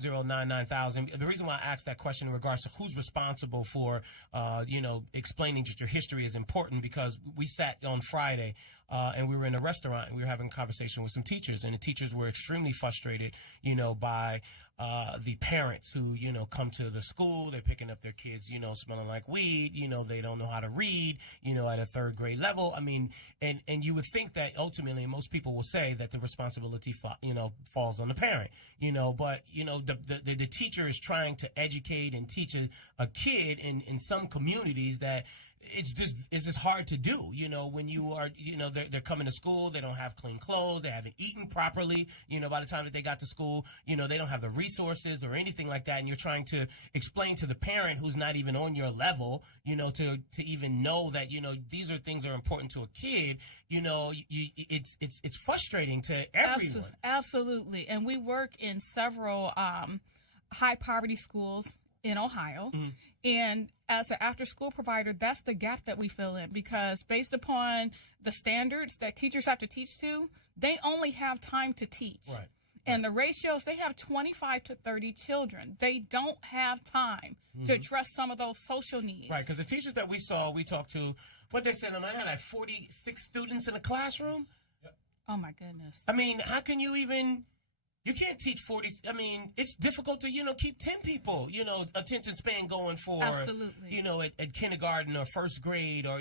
099,000. The reason why I asked that question in regards to who's responsible for, explaining just your history is important, because we sat on Friday and we were in a restaurant and we were having a conversation with some teachers, and the teachers were extremely frustrated, by the parents who, come to the school. They're picking up their kids, smelling like weed. They don't know how to read, at a third grade level. I mean, and you would think that ultimately most people will say that the responsibility, falls on the parent, but, the teacher is trying to educate and teach a kid in some communities that it's just hard to do, when you are, they're coming to school, they don't have clean clothes, they haven't eaten properly, by the time that they got to school, they don't have the resources or anything like that. And you're trying to explain to the parent who's not even on your level, to even know that, these are things that are important to a kid, it's frustrating to everyone. Absolutely. And we work in several high poverty schools in Ohio. Mm-hmm. And as an after-school provider, that's the gap that we fill in, because based upon the standards that teachers have to teach to, they only have time to teach. Right. And the ratios, they have 25 to 30 children. They don't have time to address some of those social needs. Right, because the teachers that we talked to, what they said, I had like 46 students in a classroom. Yep. Oh, my goodness. I mean, how can you even... You can't teach 40. I mean, it's difficult to, keep 10 people, attention span going for, absolutely, at kindergarten or first grade, or,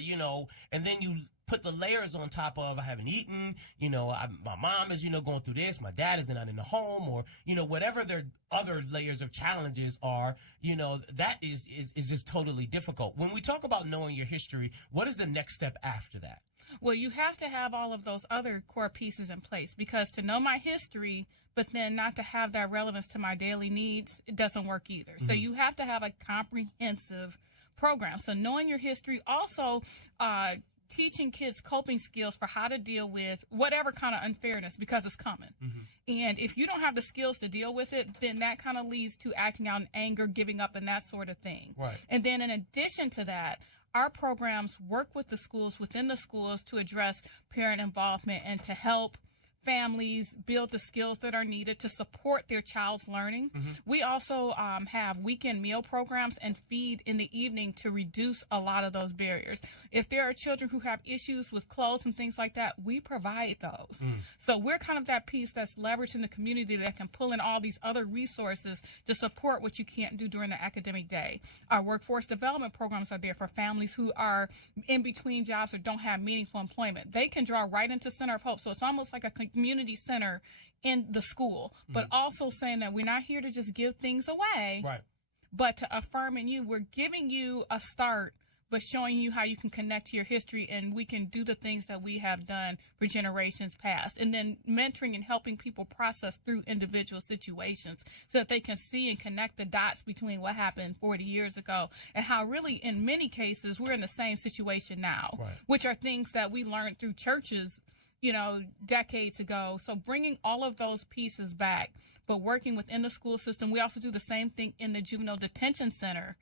and then you put the layers on top of, I haven't eaten, my mom is, going through this, my dad is not in the home, or, whatever their other layers of challenges are, that is just totally difficult. When we talk about knowing your history, what is the next step after that? Well, you have to have all of those other core pieces in place, because to know my history, but then not to have that relevance to my daily needs, it doesn't work either. Mm-hmm. So you have to have a comprehensive program. So knowing your history, also teaching kids coping skills for how to deal with whatever kind of unfairness, because it's coming. Mm-hmm. And if you don't have the skills to deal with it, then that kind of leads to acting out in anger, giving up, and that sort of thing. Right. And then in addition to that, our programs work with the schools, within the schools, to address parent involvement and to help families build the skills that are needed to support their child's learning. Mm-hmm. We also have weekend meal programs and feed in the evening to reduce a lot of those barriers. If there are children who have issues with clothes and things like that, we provide those. So we're kind of that piece that's leveraged in the community that can pull in all these other resources to support what you can't do during the academic day. Our workforce development programs are there for families who are in between jobs or don't have meaningful employment. They can draw right into Center of Hope. So it's almost like a community center in the school, but also saying that we're not here to just give things away, right, but to affirm in you. We're giving you a start, but showing you how you can connect to your history, and we can do the things that we have done for generations past. And then mentoring and helping people process through individual situations so that they can see and connect the dots between what happened 40 years ago and how really in many cases we're in the same situation now, right, which are things that we learned through churches, decades ago. So bringing all of those pieces back, but working within the school system. We also do the same thing in the juvenile detention center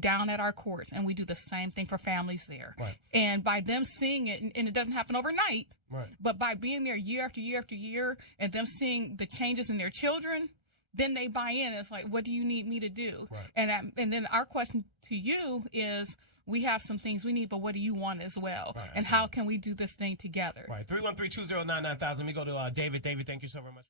down at our courts, and we do the same thing for families there. Right. And by them seeing it, and it doesn't happen overnight, right, but by being there year after year after year, and them seeing the changes in their children, then they buy in. It's like, what do you need me to do? Right. And then our question to you is, we have some things we need, but what do you want as well? Right, and how can we do this thing together? Right. 313-209-9000. Let me go to David. David, thank you so very much.